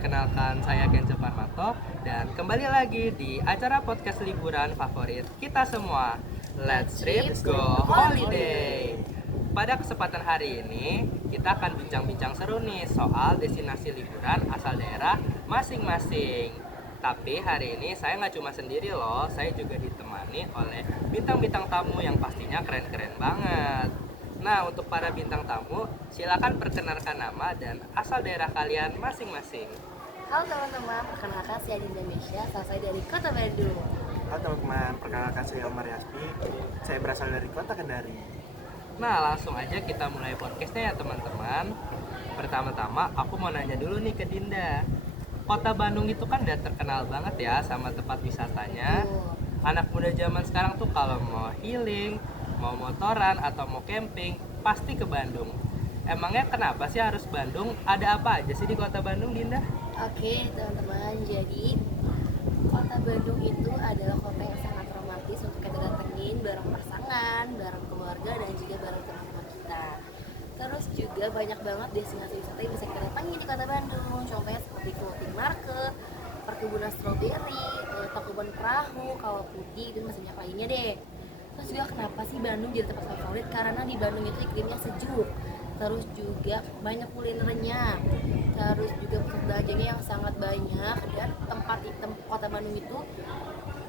Perkenalkan, saya Kenzo Parmato dan kembali lagi di acara podcast liburan favorit kita semua. Let's trip go holiday. Pada kesempatan hari ini, kita akan bincang-bincang seru nih soal destinasi liburan asal daerah masing-masing. Tapi hari ini saya nggak cuma sendiri loh, saya juga ditemani oleh bintang-bintang tamu yang pastinya keren-keren banget. Nah, untuk para bintang tamu, silakan perkenalkan nama dan asal daerah kalian masing-masing. Halo teman-teman, perkenalkan saya Dinda Mesya, saya dari Kota Bandung. Halo teman-teman, perkenalkan saya Omar Yaspi. Saya berasal dari Kota Kendari. Nah, langsung aja kita mulai podcastnya ya teman-teman. Pertama-tama, aku mau nanya dulu nih ke Dinda. Kota Bandung itu kan udah terkenal banget ya sama tempat wisatanya. Anak muda zaman sekarang tuh kalau mau healing, mau motoran atau mau camping, pasti ke Bandung. Emangnya kenapa sih harus Bandung? Ada apa aja sih di Kota Bandung, Dinda? Oke teman-teman, jadi Kota Bandung itu adalah kota yang sangat romantis untuk kita datengin bareng pasangan, bareng keluarga, dan juga bareng teman-teman kita. Terus juga banyak banget destinasi wisata yang bisa kita datangi di Kota Bandung. Contohnya seperti floating market, perkebunan stroberi, kebun perahu, kawah putih, dan masih banyak lainnya deh. Terus juga kenapa sih Bandung jadi tempat favorit? Karena di Bandung itu iklimnya sejuk. Terus juga banyak kulinernya. Terus juga pusat belanjanya yang sangat banyak, dan tempat di Kota Bandung itu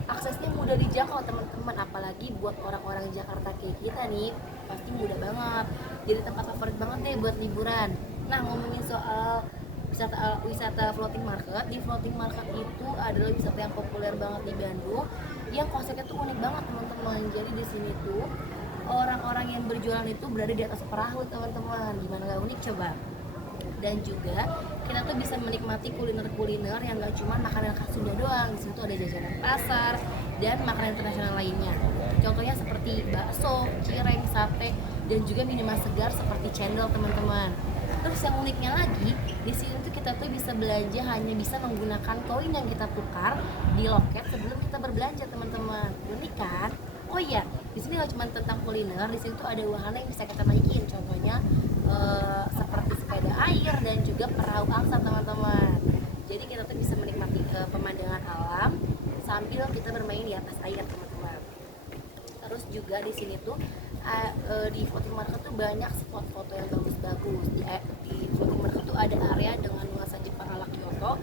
aksesnya mudah dijangkau teman-teman, apalagi buat orang-orang Jakarta kayak kita nih, pasti mudah banget. Jadi tempat favorit banget deh buat liburan. Nah, ngomongin soal wisata floating market, di floating market itu adalah wisata yang populer banget di Bandung, yang konsepnya tuh unik banget teman-teman. Jadi di sini tuh orang-orang yang berjualan itu berada di atas perahu teman-teman. Gimana gak unik coba? Dan juga kita tuh bisa menikmati kuliner-kuliner yang gak cuma makanan khas Sunda doang. Di situ ada jajanan pasar dan makanan internasional lainnya. Contohnya seperti bakso, cireng, sate, dan juga minuman segar seperti cendol teman-teman. Terus yang uniknya lagi, di sini tuh kita tuh bisa belanja hanya bisa menggunakan koin yang kita tukar di loket sebelum kita berbelanja teman-teman. Unik kan? Oh iya, di sini nggak cuma tentang kuliner, di sini tuh ada wahana yang bisa kita naikin. Contohnya seperti sepeda air dan juga perahu angsa teman-teman. Jadi kita tuh bisa menikmati pemandangan alam sambil kita bermain di atas air teman-teman. Terus juga di sini tuh di floating market tuh banyak spot foto yang bagus-bagus. Di floating market tuh ada area dengan nuansa Jepang ala Kyoto,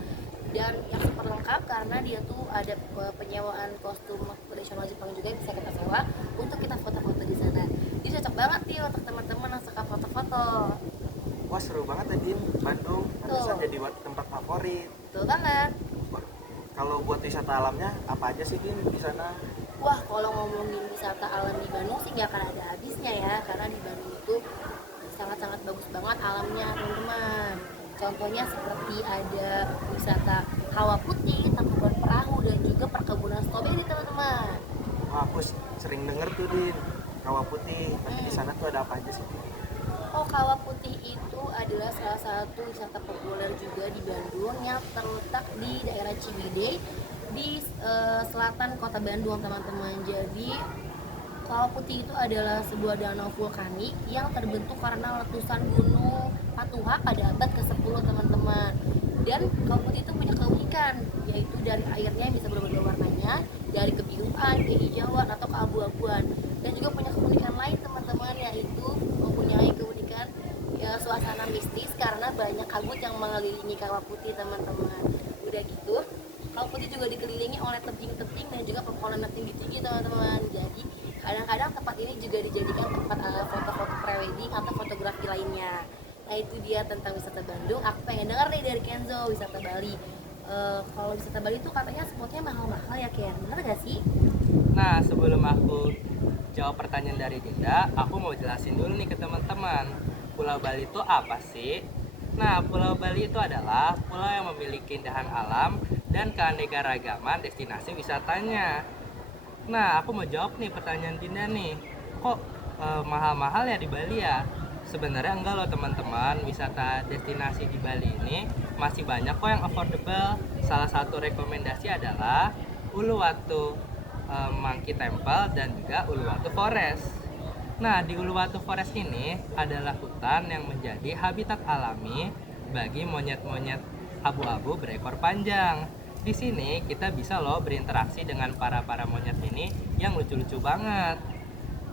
dan yang super lengkap karena dia tuh ada penyewaan kostum tradisional Jepang juga yang bisa kita sewa untuk kita foto-foto di sana. Jadi cocok banget nih untuk teman-teman yang suka foto-foto. Wah, seru banget ya Din, Bandung. Bisa jadi tempat favorit. Betul banget. Kalau buat wisata alamnya apa aja sih Din di sana? Wah, kalau ngomongin wisata alam di Bandung sih nggak akan ada habisnya ya, karena di Bandung itu sangat-sangat bagus banget alamnya teman-teman. Contohnya seperti ada wisata kawah putih, tangkuban perahu, dan juga perkebunan stroberi teman-teman. Wah, aku sering denger tuh Din, Kawah Putih. Tapi di sana tuh ada apa aja sih? Oh, kawah putih itu adalah salah satu wisata populer juga di Bandung yang terletak di daerah Ciwidey di selatan kota Bandung teman-teman. Jadi kawah putih itu adalah sebuah danau vulkanik yang terbentuk karena letusan gunung Patuha pada abad ke-10 teman-teman. Dan kawah putih itu punya keunikan, yaitu dari airnya bisa berubah warnanya, dari kebiruan, kehijauan, atau keabu-abuan. Dan juga punya keunikan lain teman-teman, yaitu mempunyai keunikan ya, suasana mistis karena banyak kabut yang mengelilingi kawah putih teman-teman. Udah gitu, kawah putih juga dikelilingi oleh tebing-tebing dan juga pepohonan yang tinggi-tinggi teman-teman. Jadi kadang-kadang tempat ini juga dijadikan tempat foto-foto prewedding atau fotografi lainnya. Nah, itu dia tentang wisata Bandung. Aku pengen dengar nih dari Kenzo, wisata Bali. Kalau wisata Bali itu katanya spotnya mahal-mahal ya Ken, bener gak sih? Nah, sebelum aku jawab pertanyaan dari Dinda, aku mau jelasin dulu nih ke teman-teman. Pulau Bali itu apa sih? Nah, Pulau Bali itu adalah pulau yang memiliki keindahan alam dan keanekaragaman destinasi wisatanya. Nah, aku mau jawab nih pertanyaan Dinda nih. Kok mahal-mahal ya di Bali ya? Sebenarnya enggak loh teman-teman, wisata destinasi di Bali ini masih banyak kok yang affordable. Salah satu rekomendasi adalah Uluwatu Monkey Temple dan juga Uluwatu Forest. Nah, di Uluwatu Forest ini adalah hutan yang menjadi habitat alami bagi monyet-monyet abu-abu berekor panjang. Di sini kita bisa loh berinteraksi dengan para monyet ini yang lucu-lucu banget.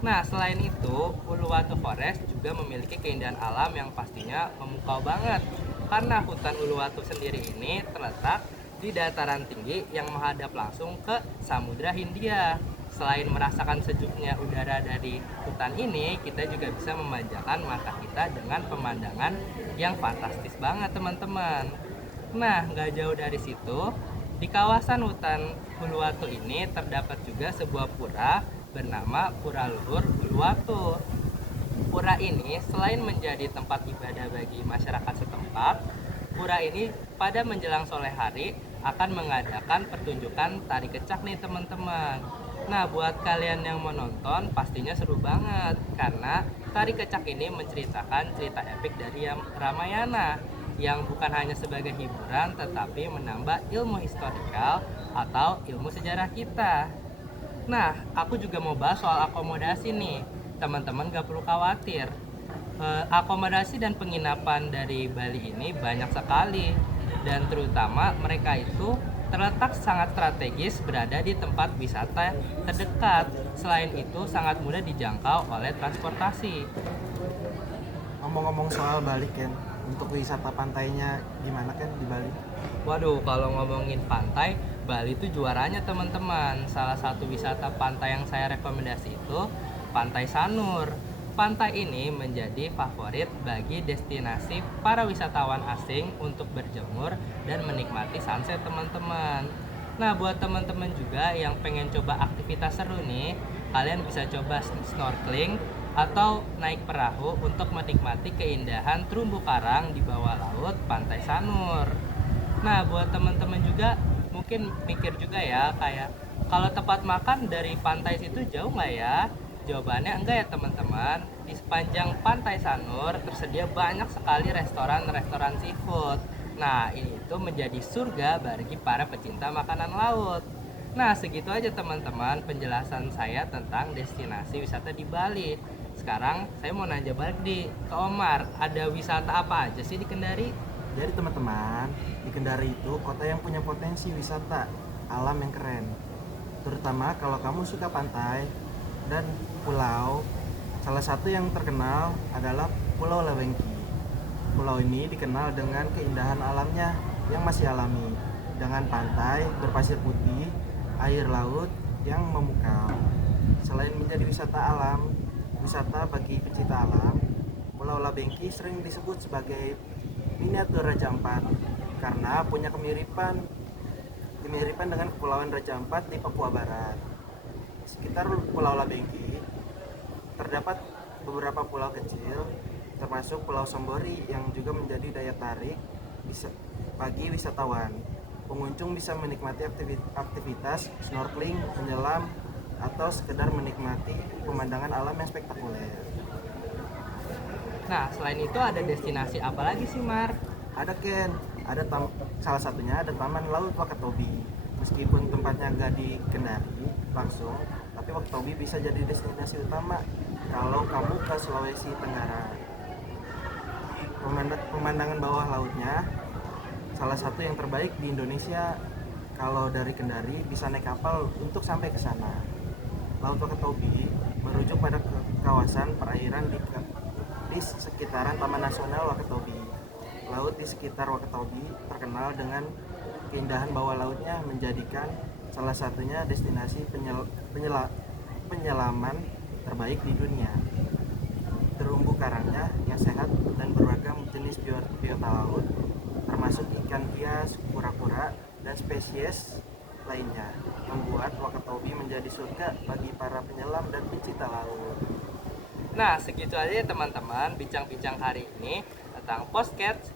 Nah, selain itu, Uluwatu Forest juga memiliki keindahan alam yang pastinya memukau banget. Karena hutan Uluwatu sendiri ini terletak di dataran tinggi yang menghadap langsung ke Samudra Hindia. Selain merasakan sejuknya udara dari hutan ini, kita juga bisa memanjakan mata kita dengan pemandangan yang fantastis banget, teman-teman. Nah, nggak jauh dari situ, di kawasan hutan Uluwatu ini terdapat juga sebuah pura bernama Pura Luhur Uluwatu. Pura ini selain menjadi tempat ibadah bagi masyarakat setempat, pura ini pada menjelang sore hari akan mengadakan pertunjukan tari kecak nih teman-teman. Nah, buat kalian yang mau nonton pastinya seru banget karena tari kecak ini menceritakan cerita epik dari Ramayana yang bukan hanya sebagai hiburan tetapi menambah ilmu historikal atau ilmu sejarah kita. Nah, aku juga mau bahas soal akomodasi nih. Teman-teman gak perlu khawatir. Akomodasi dan penginapan dari Bali ini banyak sekali. Dan terutama mereka itu terletak sangat strategis berada di tempat wisata terdekat. Selain itu sangat mudah dijangkau oleh transportasi. Ngomong-ngomong soal Bali Ken, untuk wisata pantainya gimana Ken di Bali? Waduh, kalau ngomongin pantai, Bali itu juaranya teman-teman. Salah satu wisata pantai yang saya rekomendasi itu Pantai Sanur. Pantai ini menjadi favorit bagi destinasi para wisatawan asing untuk berjemur dan menikmati sunset teman-teman. Nah, buat teman-teman juga yang pengen coba aktivitas seru nih, kalian bisa coba snorkeling atau naik perahu untuk menikmati keindahan terumbu karang di bawah laut Pantai Sanur. Nah, buat teman-teman juga mungkin mikir juga ya, kayak kalau tempat makan dari pantai situ jauh nggak ya? Jawabannya enggak ya teman-teman. Di sepanjang Pantai Sanur tersedia banyak sekali restoran-restoran seafood. Nah, ini itu menjadi surga bagi para pecinta makanan laut. Nah, segitu aja teman-teman penjelasan saya tentang destinasi wisata di Bali. Sekarang saya mau nanya balik ke Omar, ada wisata apa aja sih di Kendari? Jadi teman-teman, di Kendari itu kota yang punya potensi wisata alam yang keren. Terutama kalau kamu suka pantai dan pulau. Salah satu yang terkenal adalah Pulau Labengki. Pulau ini dikenal dengan keindahan alamnya yang masih alami, dengan pantai berpasir putih, air laut yang memukau. Selain menjadi wisata alam, wisata bagi pecinta alam, Pulau Labengki sering disebut sebagai miniatur Raja Ampat karena punya kemiripan dengan Kepulauan Raja Ampat di Papua Barat. Di sekitar Pulau Labengki terdapat beberapa pulau kecil, termasuk Pulau Sombori yang juga menjadi daya tarik bagi wisatawan. Pengunjung bisa menikmati aktivitas snorkeling, menyelam, atau sekedar menikmati pemandangan alam yang spektakuler. Nah, selain itu ada destinasi apa lagi sih, Mar? Ada Ken, salah satunya ada Taman Laut Wakatobi. Meskipun tempatnya nggak di Kendari langsung, tapi Wakatobi bisa jadi destinasi utama kalau kamu ke Sulawesi Tenggara. Pemandangan bawah lautnya salah satu yang terbaik di Indonesia. Kalau dari Kendari bisa naik kapal untuk sampai ke sana. Laut Wakatobi merujuk pada kawasan perairan di sekitaran Taman Nasional Wakatobi. Laut di sekitar Wakatobi terkenal dengan keindahan bawah lautnya, menjadikan salah satunya destinasi penyelaman terbaik di dunia. Terumbu karangnya yang sehat dan beragam jenis biota laut, termasuk ikan hias, kura-kura, dan spesies lainnya, membuat Wakatobi menjadi surga bagi para penyelam dan pecinta laut. Nah, segitu aja ya teman-teman bincang-bincang hari ini tentang podcast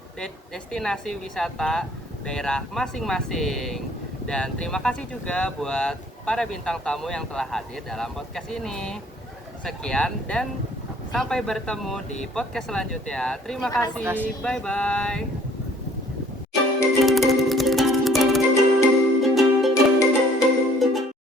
destinasi wisata daerah masing-masing. Dan terima kasih juga buat para bintang tamu yang telah hadir dalam podcast ini. Sekian dan sampai bertemu di podcast selanjutnya. Terima kasih. Bye-bye.